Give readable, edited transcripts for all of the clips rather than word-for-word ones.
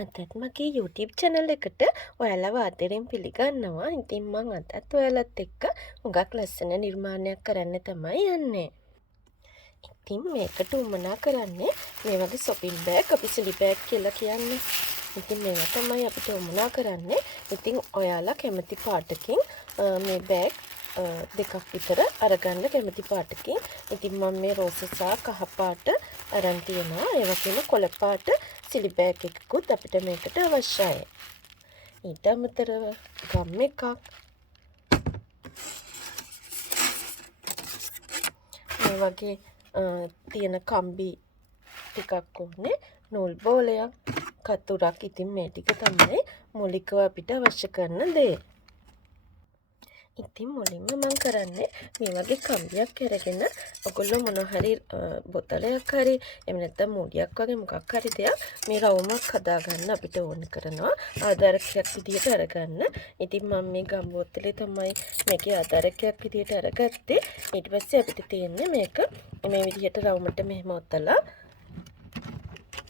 අදත් මගේ YouTube channel එකට ඔයාලව ආදරෙන් පිළිගන්නවා. ඉතින් මං අදත් ඔයාලත් එක්ක හුඟක් ලස්සන නිර්මාණයක් කරන්න තමයි යන්නේ. ඉතින් මේකට උවමනා කරන්නේ මේ වගේ shopping bag, අපි සිලි bag කියලා කියන්නේ. ඉතින් මේවා තමයි අපිට උවමනා කරන්නේ. ඉතින් ඔයාලා කැමති පාටකින් මේ bag දෙකක් විතර අරගන්න කැමති පාටකින්. ඉතින් මම මේ රෝස සහ කහ පාට අරන් තියනවා. ඒ වගේම කොළ පාට සිලි බෑග් එකකුත් අපිට මේකට අවශ්‍යයි. ඊට අමතරව ගම් එකක්, මේ වගේ තියෙන කම්බි ටිකක් ඕනේ, නූල් බෝලයක්, කතුරක්. ඉතින් මේ ටික තමයි මූලිකව අපිට අවශ්‍ය කරන දේ. ඉතින් මුලින්ම මම කරන්නේ මේ වගේ කම්බියක් අරගෙන ඔයගොල්ලෝ මොන හරි බොතලයක් හරි එහෙම නැත්නම් මූඩියක් වගේ මොකක් හරි දෙයක් මේ රවුමක් හදාගන්න අපිට ඕන කරනවා ආධාරකයක් විදියට අරගන්න. ඉතින් මම මේ ගම් බෝතලේ තමයි මේකේ ආධාරකයක් විදියට අරගත්තේ. ඊට පස්සේ අපිට තියෙන්නේ මේක මේ විදියට රවුමට මෙහෙම ඔතලා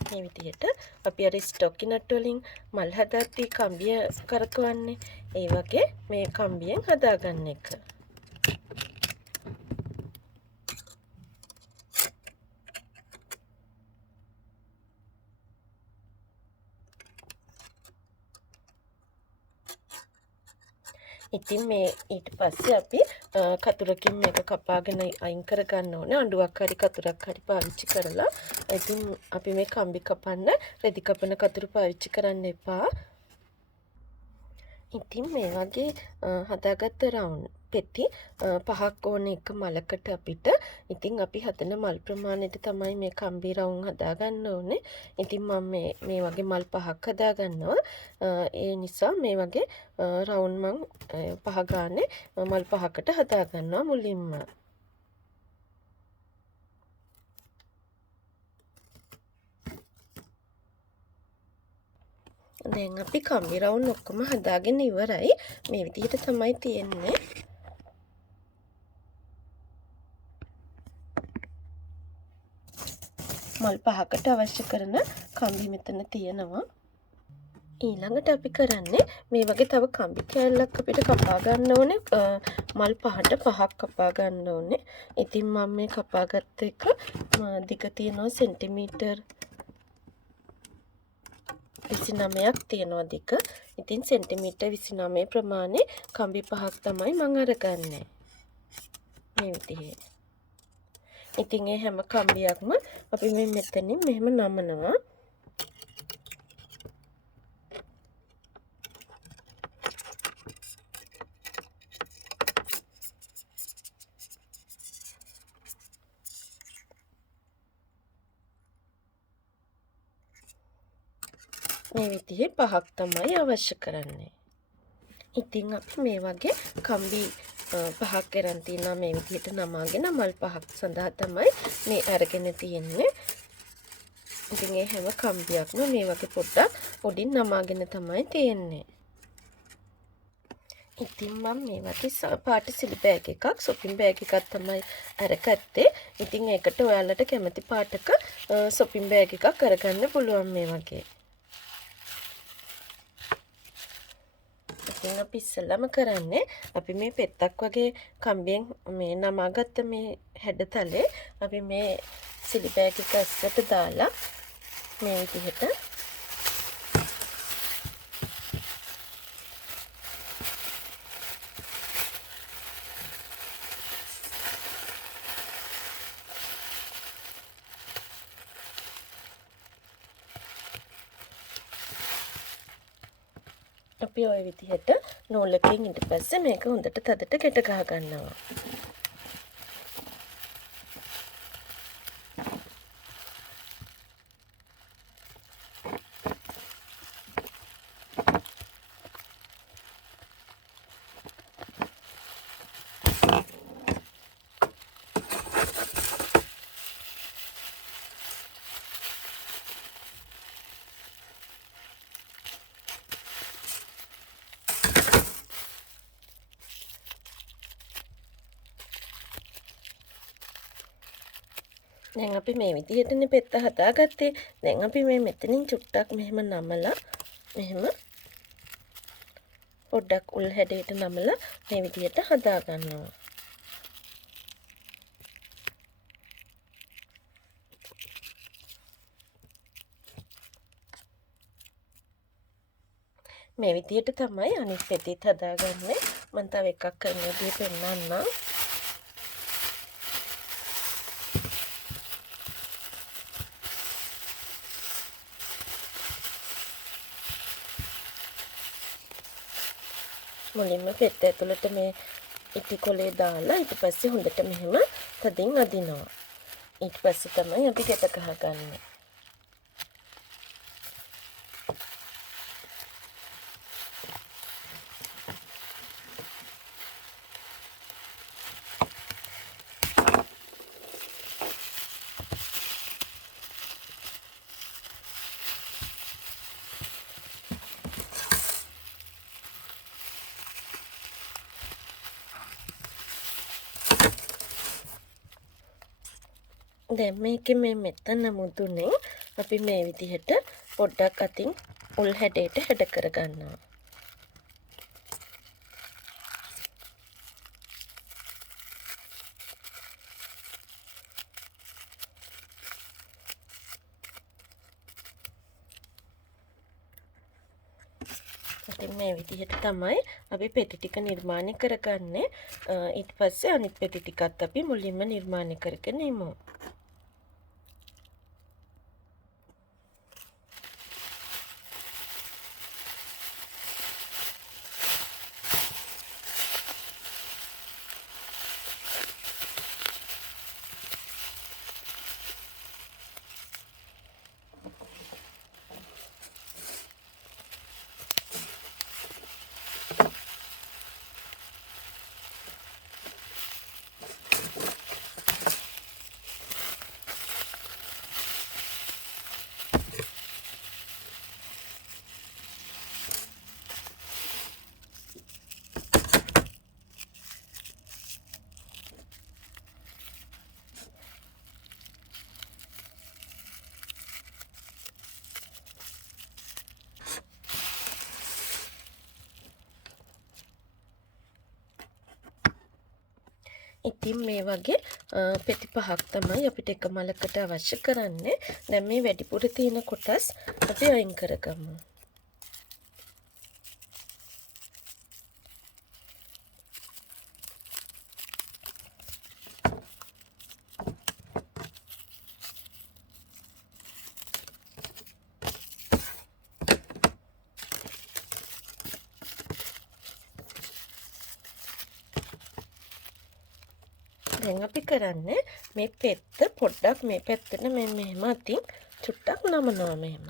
මේ විදියට අපි අර ස්ටොක්කි නට් වලින් මල් හදද්දී කම්බිය කරකවන්නේ ඒ වගේ මේ කම්බියෙන් හදාගන්න එක. ඉතින් මේ ඊට පස්සේ අපි කතුරකින් මේක කපාගෙන අයින් කරගන්න ඕනේ. අඬුවක් හරි කතුරක් හරි පාවිච්චි කරලා. ඉතින් අපි මේ කම්බි කපන්න රෙදි කපන කතුරු පාවිච්චි කරන්න එපා. ඉතින් මේ වගේ හදාගත්ත රවුම් පෙති පහක් ඕන එක මලකට අපිට. ඉතින් අපි හදන මල් ප්‍රමාණයට තමයි මේ කම්බි රවුම් හදාගන්න ඕනේ. ඉතින් මම මේ වගේ මල් පහක් හදාගන්නවා. ඒ නිසා මේ වගේ රවුම් මං පහ ගානේ මල් පහකට හදාගන්නවා මුලින්ම. දැන් අපි කම්බි රවුම් ඔක්කොම හදාගෙන ඉවරයි. මේ විදිහට තමයි තියෙන්නේ. මල් පහකට අවශ්‍ය කරන කම්බි මෙතන තියෙනවා. ඊළඟට අපි කරන්නේ මේ වගේ තව කම්බි කෑල්ලක් අපිට කපා ගන්න ඕනේ. මල් පහට පහක් කපා ගන්න ඕනේ. ඉතින් මම මේ කපාගත්ත එක දිග තියෙනවා සෙන්ටිමීටර් 29ක් තියෙනවා දිග. ඉතින් සෙන්ටිමීටර් 29 ප්‍රමාණය කම්බි පහක් තමයි මම අරගන්නේ. මේ විදිහේ. ඉතින් ඒ හැම කම්බියක්ම අපි මෙතනින් මෙහෙම නමනවා. මේ විදිහේ පහක් තමයි අවශ්‍ය කරන්නේ. ඉතින් අපි මේ වගේ කම්බි පහක් අරන් තියනවා මේ විදිහට නමාගෙන මල් පහක් සඳහා තමයි මේ අරගෙන තියෙන්නේ. ඉතින් ඒ හැම කම්බියක්ම මේ වගේ පොඩ්ඩක් උඩින් නමාගෙන තමයි තියෙන්නේ. ඉතින් මම මේ වගේ පාට සිලි බෑග් එකක්, shopping බෑග් එකක් තමයි අරගත්තේ. ඉතින් ඒකට ඔයාලට කැමති පාටක shopping බෑග් එකක් අරගන්න පුළුවන් මේ වගේ. ඉතින් අපි ඉස්සෙල්ලාම කරන්නේ අපි මේ පෙත්තක් වගේ කම්බියෙන් මේ නමාගත්ත මේ හැඩතලේ අපි මේ සිලි බෑග් එක ඇස්සට දාලා මේ විදිහට අපි ওই විදිහට නූලකින් ඊට පස්සේ මේක හොඳට තදට ගැට ගහ ගන්නවා. දැන් අපි මේ විදිහටනේ පෙත්ත හදාගත්තේ. දැන් අපි මේ මෙතනින් චුට්ටක් මෙහෙම නමලා මෙහෙම පොඩ්ඩක් උල් හැඩයට නමලා මේ විදිහට හදා ගන්නවා. මේ විදිහට තමයි අනිත් පෙතිත් හදාගන්නේ. මම තව එකක් කරන විදිහ පෙන්නන්නම්. මුලින්ම පෙත්ත ඇතුළට මේ ඉටි කොලේ දාලා ඊට පස්සේ හොඳට මෙහෙම තදින් අදිනවා. ඊට පස්සේ තමයි අපි ගැට ගහගන්නේ. දැන් මේකේ මේ මෙතන මුදුනේ අපි මේ විදිහට පොඩ්ඩක් අතින් උල් හැඩයට හැඩ කරගන්නවා. ඉතින් මේ විදිහට තමයි අපි පෙති ටික නිර්මාණය කරගන්නේ. ඊට පස්සේ අනිත් පෙති ටිකත් අපි මුලින්ම නිර්මාණය කරගෙන ඉමු. ඉතින් මේ වගේ පෙති පහක් තමයි අපිට එක මලකට අවශ්‍ය කරන්නේ. දැන් මේ වැඩිපුර තියෙන කොටස් අපි අයින් කරගමු. දැන් අපි කරන්නේ මේ පෙත්ත පොඩ්ඩක් මේ පැත්තට මෙහෙම අතින් චුට්ටක් නමනවා මෙහෙම.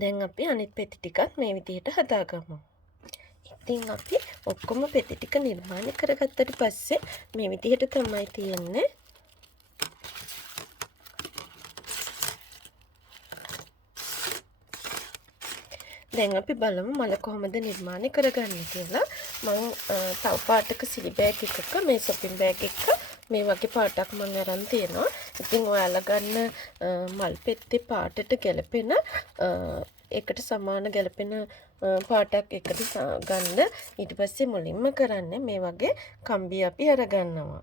දැන් අපි අනිත් පෙති ටිකත් මේ විදිහට හදාගමු. ඉතින් අපි ඔක්කොම පෙති ටික නිර්මාණය කරගත්තට පස්සේ මේ විදිහට තමයි තියෙන්නේ. දැන් අපි බලමු මල කොහොමද නිර්මාණය කරගන්නේ කියලා. මම තව පාටක සිලි බෑග් එකක මේ shopping බෑග් එක මේ වගේ පාටක් මම අරන් තියෙනවා. ඉතින් ඔයාලා ගන්න මල් පෙත්තේ පාටට ගැලපෙන එකට සමාන ගැලපෙන පාටක් එකට ගන්න. ඊට පස්සේ මුලින්ම කරන්නේ මේ වගේ කම්බි අපි අරගන්නවා.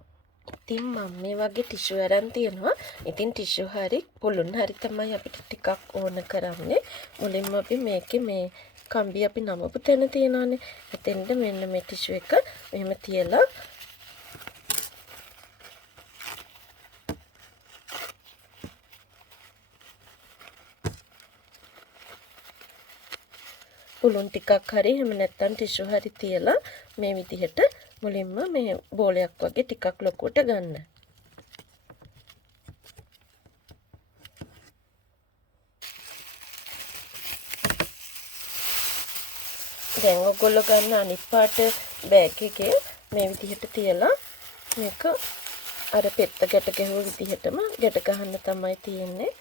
ඉතින් මම මේ වගේ ටිෂු අරන් තියෙනවා. ඉතින් ටිෂු හරි පුළුන් හරි තමයි අපිට ටිකක් ඕන කරන්නේ. මුලින්ම අපි මේකේ මේ කම්බි අපි නමපු තැන තියෙනවානේ. එතෙන්ද මෙන්න මේ ටිෂු එක මෙහෙම තියලා පුළුන් ටිකක් හරි එහෙම නැත්නම් ටිෂු හරි තියලා මේ විදිහට මුලින්ම මේ බෝලයක් වගේ ටිකක් ලොකුවට ගන්න. දැන් ඔයගොල්ලෝ ගන්න අනිත් පාට බෑග් එකේ මේ විදිහට තියලා මේක අර පෙත්ත ගැට ගැහුව විදිහටම ගැට ගහන්න තමයි තියෙන්නේ.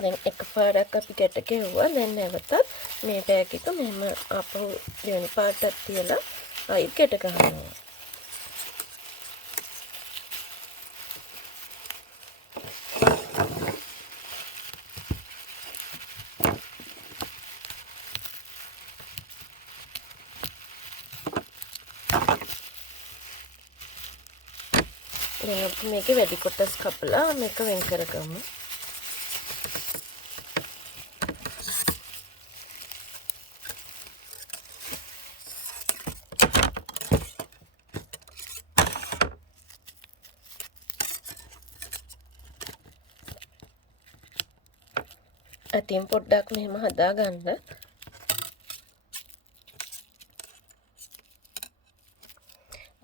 දැන් එකපාරක් අපි ගැට ගැහුවා. දැන් නැවතත් මේ බෑග් එක මෙහෙම ආපහු දෙවෙනි පාටක් තියලා ආයෙත් ගැට ගන්නවා. දැන් අපි මේකේ වැඩි කොටස් කපලා මේක වෙන් කරගමු. අතින් පොඩ්ඩක් මෙහෙම හදාගන්න.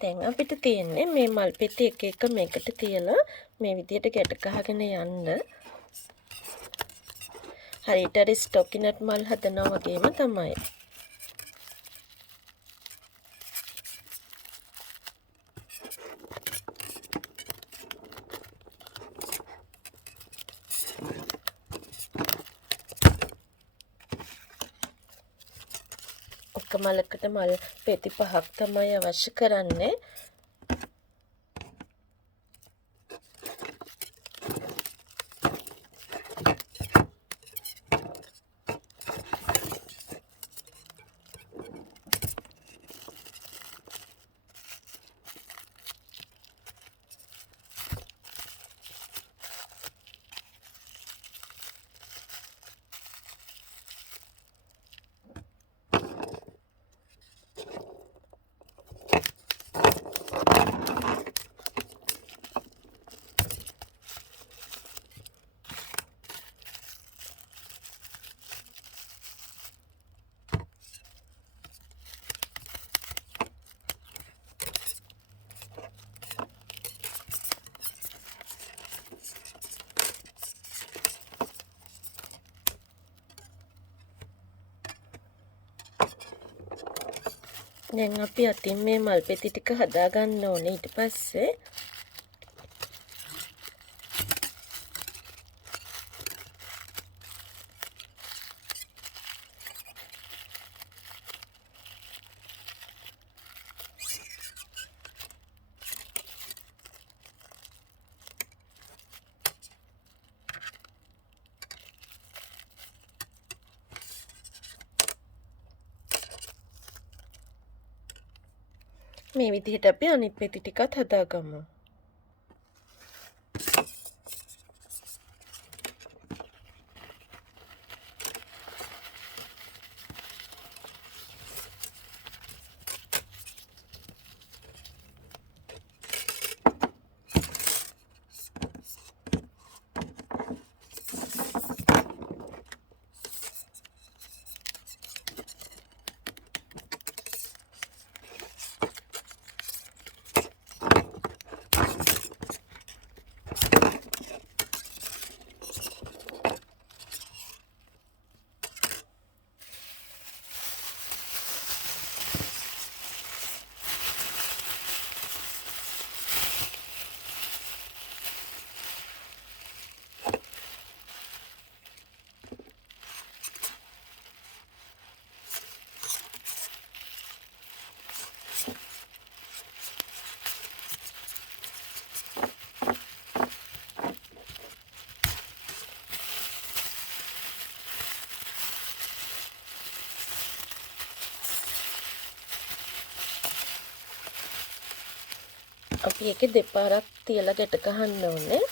දැන් අපිට තියෙන්නේ මේ මල් පෙති එක එක මේකට තියලා මේ විදිහට ගැට ගහගෙන යන්න. හරියට අර ස්ටොකිනට් මල් හදනවා වගේම තමයි. එක මලකට මල් පෙති 5ක් තමයි අවශ්‍ය කරන්නේ. දැන් අපි අතින් මේ මල් පෙති ටික හදා ගන්න ඕනේ. ඊට පස්සේ මේ විදිහට අපි අනිත් පෙති ටිකත් හදාගමු. අපි ඒකේ දෙපාරක් තියලා ගැට ගහන්න ඕනේ.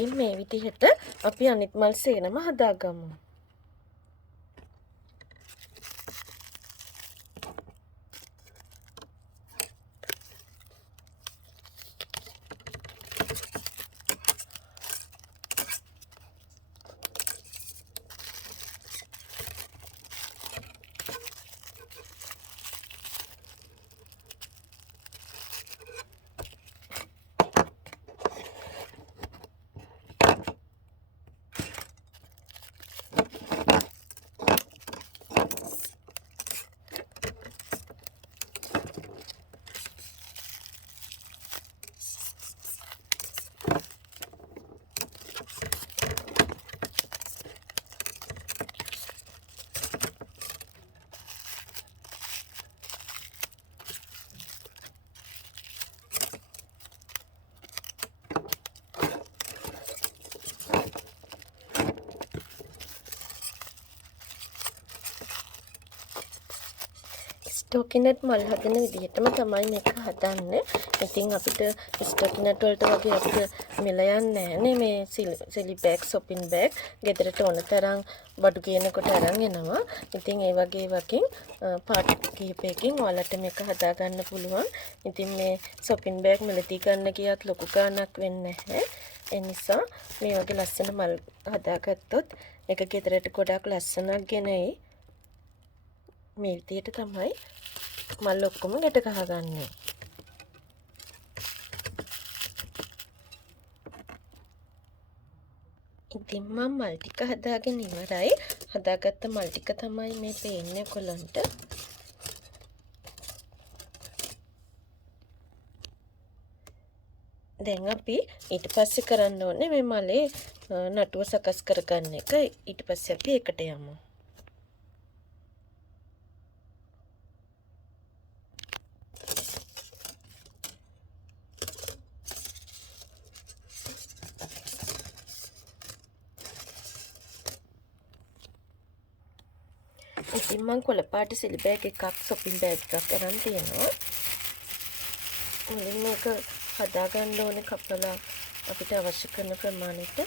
ඉතින් මේ විදිහට අපි අනිත් මල් සේනම හදාගමු. ස්ටෝකිනට් මල් හදන විදිහටම තමයි මේක හදන්නේ. ඉතින් අපිට ස්ටෝකිනට් වලට වගේ අපිට මිල යන්නේ නැහැනේ මේ සිලි බෑග්, සොපින් බෑග්. ගෙදරට ඕන තරම් බඩු කියනකොට අරන් එනවා. ඉතින් ඒ වගේ පාට කිහිපයකින් ඔයාලට මේක හදා ගන්න පුළුවන්. ඉතින් මේ සොපින් බෑග් මිලදී ගන්න ගියත් ලොකු ගාණක් වෙන්නේ නැහැ. ඒ නිසා මේ වගේ ලස්සන මල් හදාගත්තොත් ඒක ගෙදරට ගොඩාක් ලස්සනක් ගෙනයි. මේ විදිහට තමයි මල් ඔක්කොම ගැට ගහගන්නේ. ඉතින් මම මල් ටික හදාගෙන ඉවරයි. හදාගත්ත මල් ටික තමයි මේ පේන්නේ කොළොන්ට. දැන් අපි ඊට පස්සේ කරන්න ඕනේ මේ මලේ නටුව සකස් කරගන්න එක. ඊට පස්සේ අපි ඒකට යමු. ඉතින් මම කොළ පාට සිලි බෑග් එකක් සොපින් බෑග් එකක් අරන් තියෙනවා. මුලින් මේක හදාගන්න ඕනේ කපලා අපිට අවශ්‍ය කරන ප්‍රමාණයට.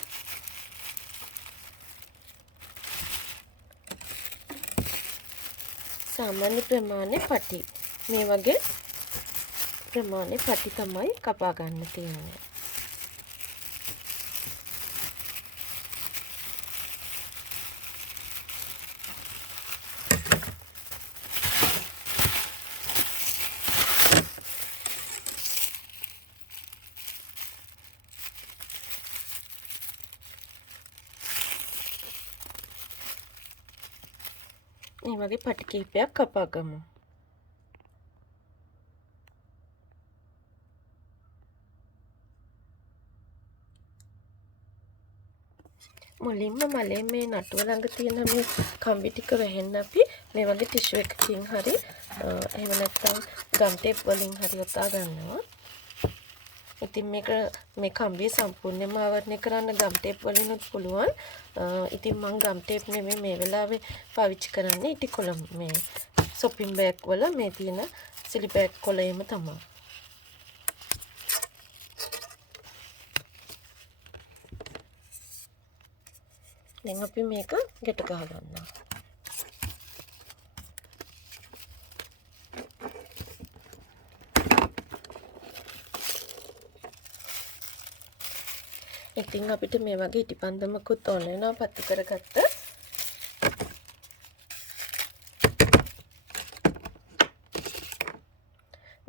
සාමාන්‍ය ප්‍රමාණය පටි. මේ වගේ ප්‍රමාණය පටි තමයි කපා ගන්න තියෙන්නේ. මේ වගේ පටි කිහිපයක් කපා ගමු. මුලින්ම මලේ මේ නටුව ළඟ තියෙන මේ කම්බි ටික වැහෙන්න අපි මේ වගේ ටිෂු එකකින් හරි එහෙම නැත්නම් ගම් ටේප් වලින් හරි ඔතා ගන්නවා. ඉතින් මේ කම්බිය සම්පූර්ණයෙන්ම ආවරණය කරන්න ගම් ටේප් වලිනුත් පුළුවන්. ඉතින් මම ගම් ටේප් නෙමෙයි මේ වෙලාවේ පාවිච්චි කරන්නේ. ඉටි කොළ මේ සොපින් බෑග් වල මේ තියෙන සිලි බෑග් කොළයම තමයි. දැන් අපි මේක ගැට ගහ ගන්නවා. ඉතින් අපිට මේ වගේ ඉටිපන්දමකුත් ඕන වෙනවා පත්තු කරගත්ත.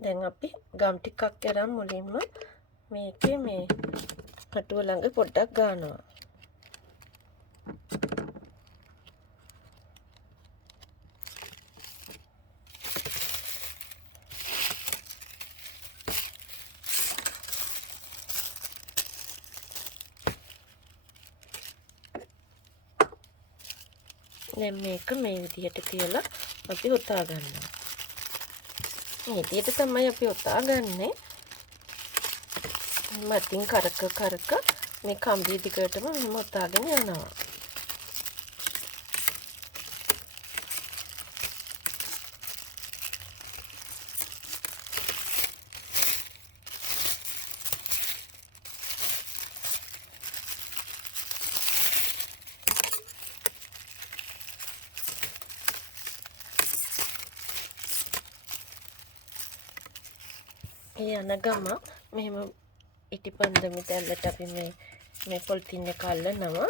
දැන් අපි ගම් ටිකක් අරන් මුලින්ම මේකේ මේ කටුව ළඟ පොඩ්ඩක් ගන්නවා. දැන් මේක මේ විදිහට තියලා අපි ඔතා ගන්නවා. මේ විදිහට තමයි අපි ඔතා ගන්නෙ. මතින් කරක මේ කම්බිය දිගටම මෙහෙම ඔතාගෙන යනවා. ඒ යන ගම මෙහෙම ඉටිපන්දමි දැල්ලට අපි මේ පොලිතින් එක අල්ලනවා.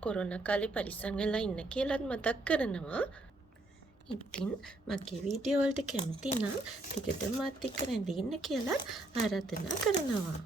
කොරෝනා කාලේ පරිස්සම් වෙලා ඉන්න කියලාත් මතක් කරනවා. ඉතින් මගේ වීඩියෝ වලට කැමති නම් ටිකටම මාත් එක්ක රැඳී ඉන්න කියලා ආරාධනා කරනවා.